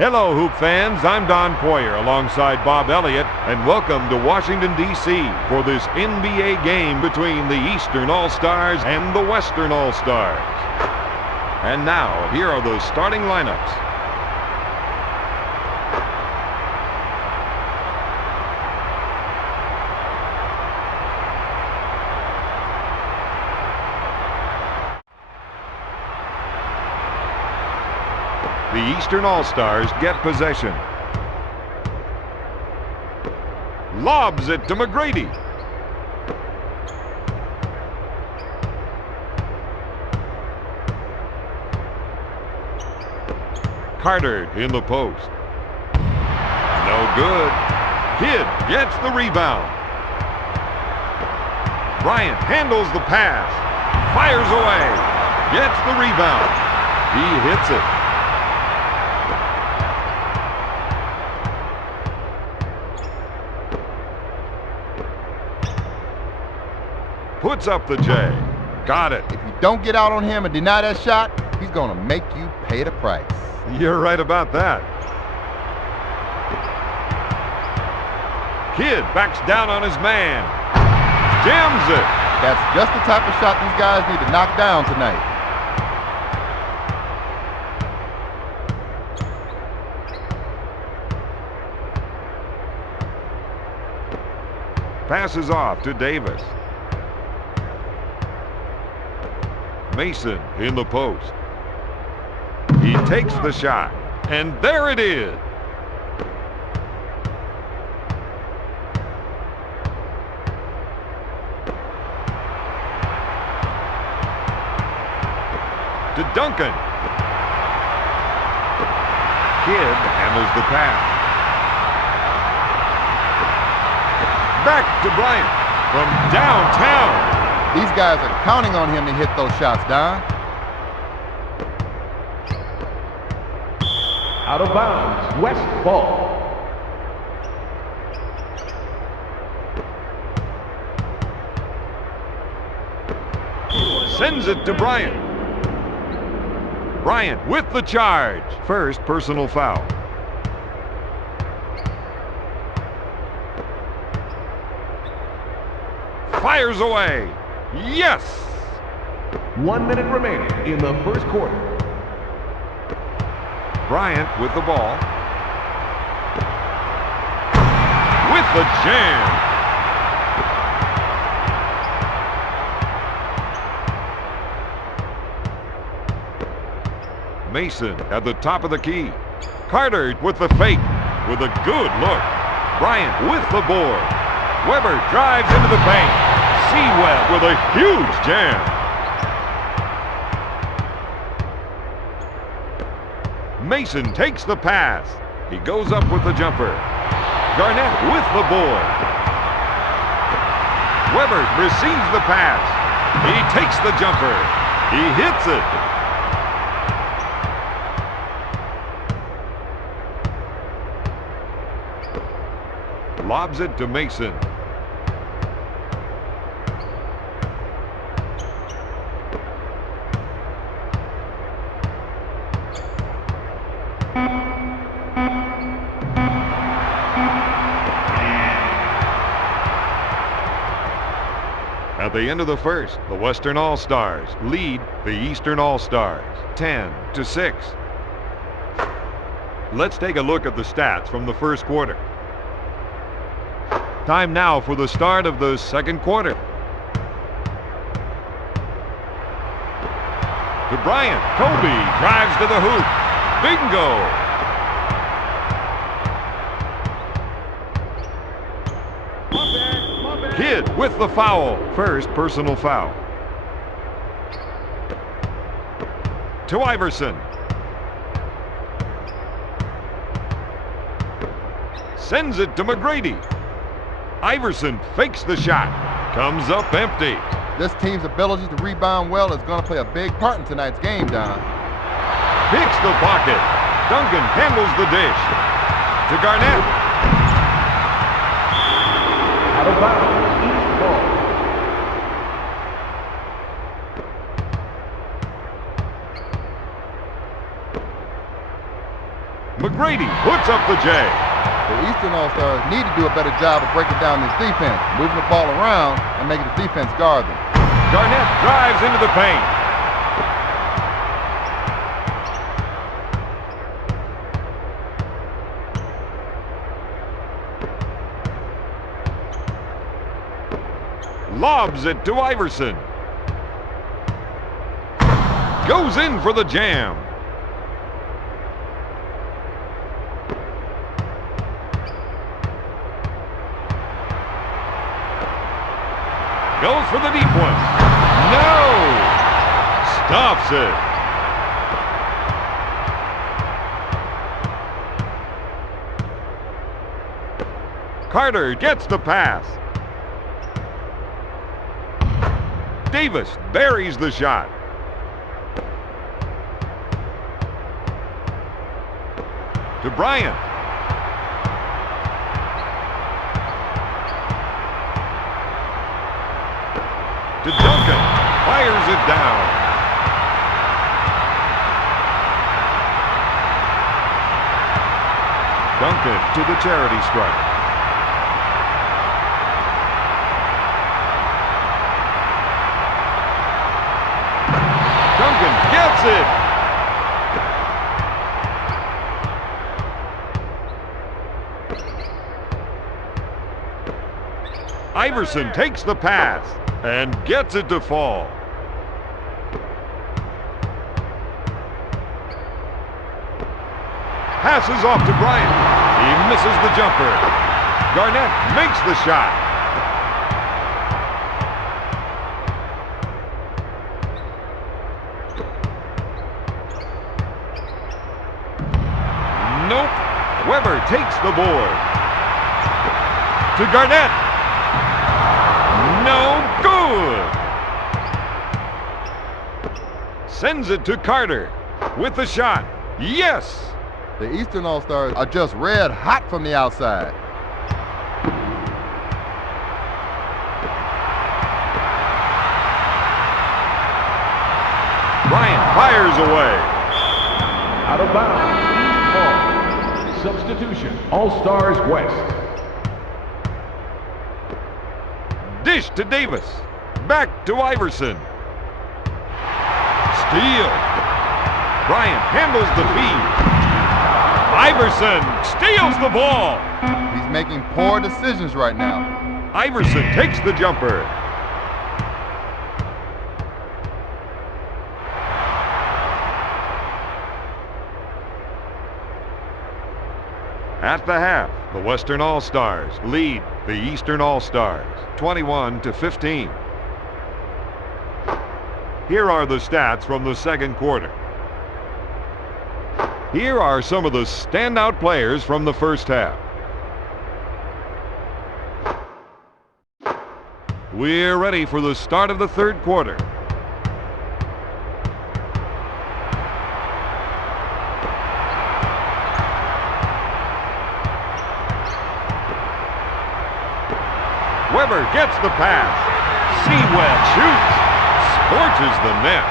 Hello, Hoop fans. I'm Don Poyer alongside Bob Elliott, and welcome to Washington, D.C. for this NBA game between the Eastern All-Stars and the Western All-Stars. And now, here are those starting lineups. The Eastern All-Stars get possession. Lobs it to McGrady. Carter in the post. No good. Kidd gets the rebound. Bryant handles the pass. Fires away. Gets the rebound. He hits it. Puts up the J. Got it. If you don't get out on him and deny that shot, he's going to make you pay the price. You're right about that. Kidd backs down on his man. Jams it. That's just the type of shot these guys need to knock down tonight. Passes off to Davis. Mason in the post. He takes the shot, and there it is. To Duncan. Kidd handles the pass. Back to Bryant from downtown. These guys are counting on him to hit those shots, Don. Out of bounds, West ball. Sends it to Bryant. Bryant with the charge. First personal foul. Fires away. Yes! 1 minute remaining in the first quarter. Bryant with the ball. With the jam. Mason at the top of the key. Carter with the fake. With a good look. Bryant with the board. Weber drives into the paint. Webb with a huge jam. Mason takes the pass. He goes up with the jumper. Garnett with the board. Weber receives the pass. He takes the jumper. He hits it. Lobs it to Mason. At the end of the first, the Western All-Stars lead the Eastern All-Stars 10-6. Let's take a look at the stats from the first quarter. Time now for the start of the second quarter. To Bryant. Kobe drives to the hoop. Bingo! Kidd with the foul. First personal foul. To Iverson. Sends it to McGrady. Iverson fakes the shot. Comes up empty. This team's ability to rebound well is going to play a big part in tonight's game, Don. Picks the pocket. Duncan handles the dish. To Garnett. Out of bounds, East ball. McGrady puts up the J. The Eastern All-Stars need to do a better job of breaking down this defense, moving the ball around and making the defense guard them. Garnett drives into the paint. Lobs it to Iverson. Goes in for the jam. Goes for the deep one. No! Stops it. Carter gets the pass. Davis buries the shot. To Bryant. To Duncan. Fires it down. Duncan to the charity stripe. Duncan gets it. Iverson takes the pass and gets it to fall. Passes off to Bryant. He misses the jumper. Garnett makes the shot. Nope. Weber takes the board. To Garnett. No good. Sends it to Carter with the shot. Yes. The Eastern All-Stars are just red hot from the outside. Bryant fires away. Out of bounds. Ball. Substitution. All-Stars West. Dish to Davis. Back to Iverson. Steal. Bryant handles the feed. Iverson steals the ball. He's making poor decisions right now. Iverson takes the jumper. At the half, the Western All-Stars lead the Eastern All-Stars 21-15. Here are the stats from the second quarter. Here are some of the standout players from the first half. We're ready for the start of the third quarter. Weber gets the pass. Sewell shoots. Scorches the net.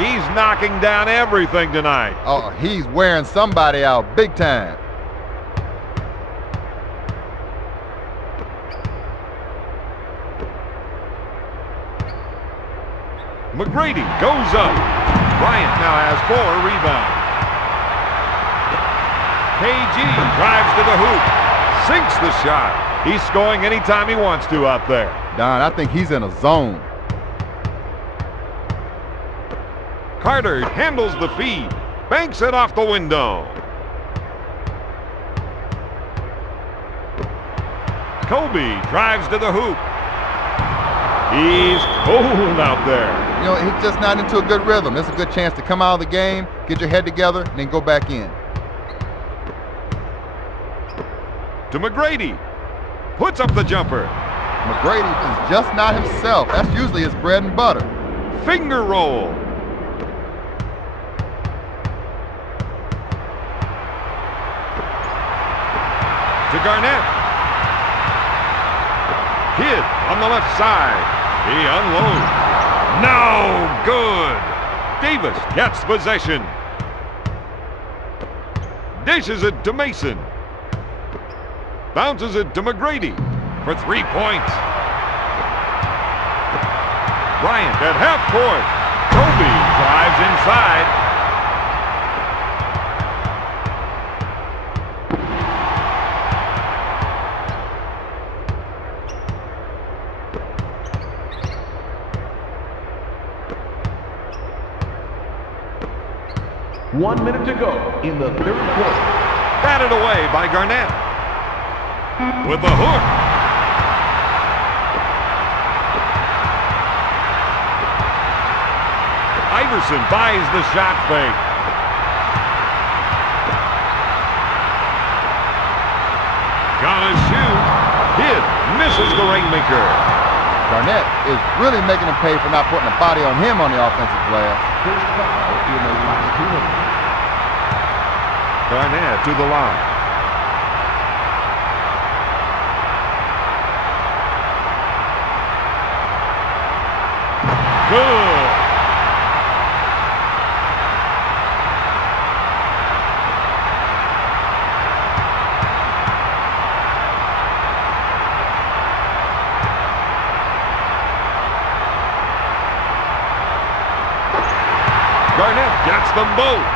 He's knocking down everything tonight. Oh, he's wearing somebody out big time. McGrady goes up. Bryant now has 4 rebounds. KG drives to the hoop. Sinks the shot. He's scoring anytime he wants to out there. Don, I think he's in a zone. Carter handles the feed. Banks it off the window. Kobe drives to the hoop. He's cold out there. You know, he's just not into a good rhythm. It's a good chance to come out of the game, get your head together, and then go back in. To McGrady. Puts up the jumper. McGrady is just not himself. That's usually his bread and butter. Finger roll. To Garnett. Kidd on the left side. He unloads. No good. Davis gets possession. Dishes it to Mason. Bounces it to McGrady for 3 points. Bryant at half court. Kobe drives inside. One minute to go in the third quarter. Batted away by Garnett. With the hook. Iverson buys the shot fake. Gonna shoot. Kidd misses the rainmaker. Garnett is really making him pay for not putting a body on him on the offensive glass. First foul in the last 2 minutes. Garnett to the line. Good. Garnett gets them both.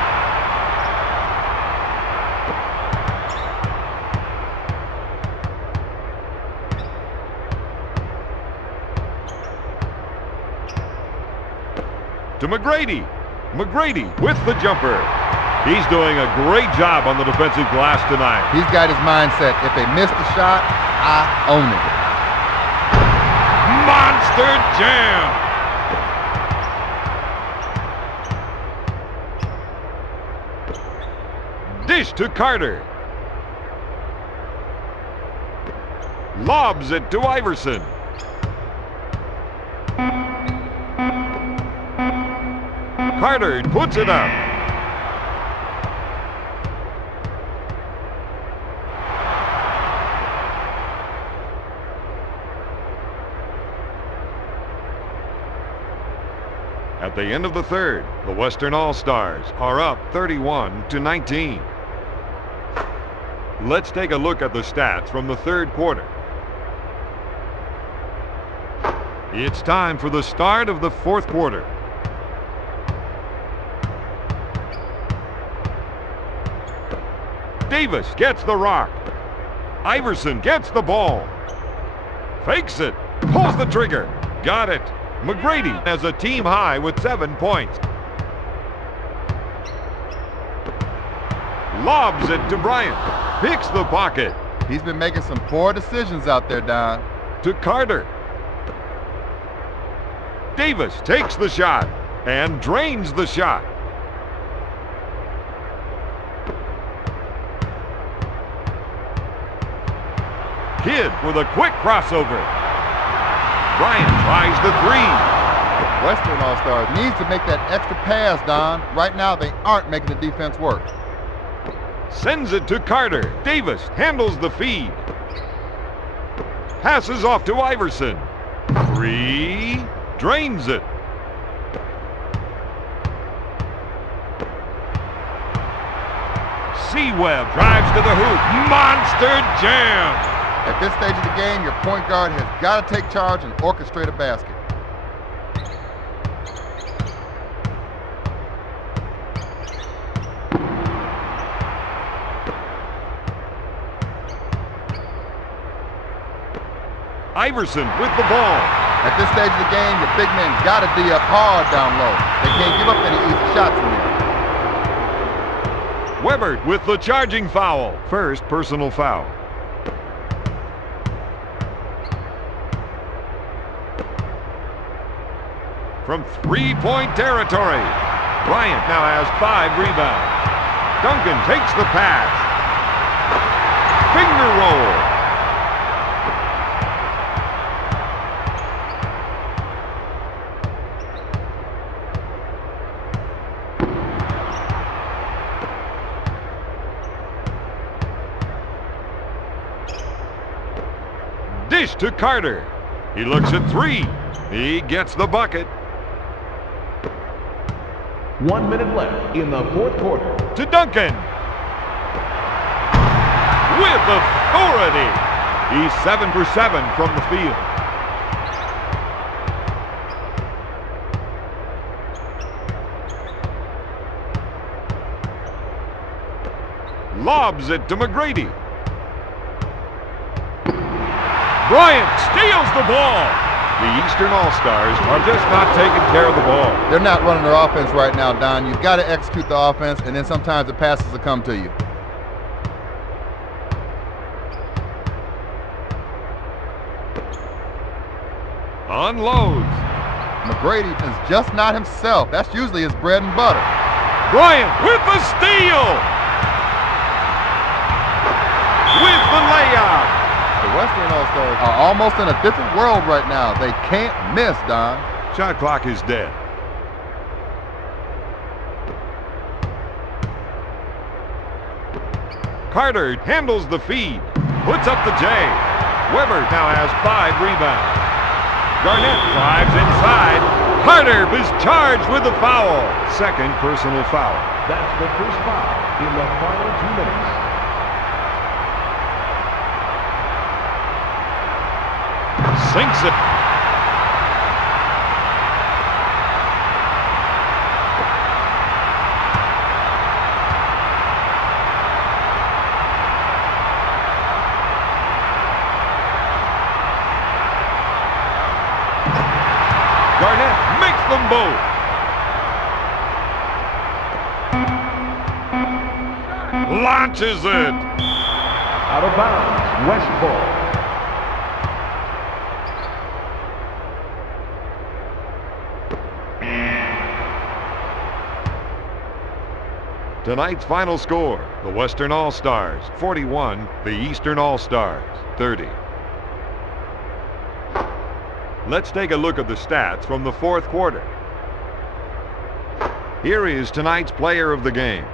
To McGrady. McGrady with the jumper. He's doing a great job on the defensive glass tonight. He's got his mindset. If they miss the shot, I own Monster jam. Dish to Carter. Lobs it to Iverson. Carter puts it up. At the end of the third, the Western All-Stars are up 31-19. Let's take a look at the stats from the third quarter. It's time for the start of the fourth quarter. Davis gets the rock. Iverson gets the ball. Fakes it. Pulls the trigger. Got it. McGrady has a team high with 7 points. Lobs it to Bryant. Picks the pocket. it. He's been making some poor decisions out there, Don. To Carter. Davis takes the shot and drains the shot. Kidd with a quick crossover. Bryant tries the three. Western All-Stars needs to make that extra pass, Don. Right now, they aren't making the defense work. Sends it to Carter. Davis handles the feed. Passes off to Iverson. Three. Drains it. Webb drives to the hoop. Monster jam. At this stage of the game, your point guard has got to take charge and orchestrate a basket. Iverson with the ball. At this stage of the game, your big men got to D up hard down low. They can't give up any easy shots from there. Weber with the charging foul. First personal foul. From three-point territory, Bryant now has 5 rebounds. Duncan takes the pass. Finger roll. Dish to Carter. He looks at 3. He gets the bucket. 1 minute left in the fourth quarter. To Duncan. with authority. He's 7 for 7 from the field. Lobs it to McGrady. Bryant steals the ball. The Eastern All-Stars are just not taking care of the ball. They're not running their offense right now, Don. You've got to execute the offense, and then sometimes the passes will come to you. Unloads. McGrady is just not himself. That's usually his bread and butter. Bryant with the steal. With the layup. The Western All-Stars are almost in a different world right now. They can't miss, Don. Shot clock is dead. Carter handles the feed. Puts up the J. Weber now has 5 rebounds. Garnett drives inside. Carter is charged with a foul. Second personal foul. That's the first foul in the final 2 minutes. Sinks it. Garnett makes them both. Launches it. Out of bounds, West ball. Tonight's final score, the Western All-Stars 41, the Eastern All-Stars 30. Let's take a look at the stats from the fourth quarter. Here is tonight's player of the game.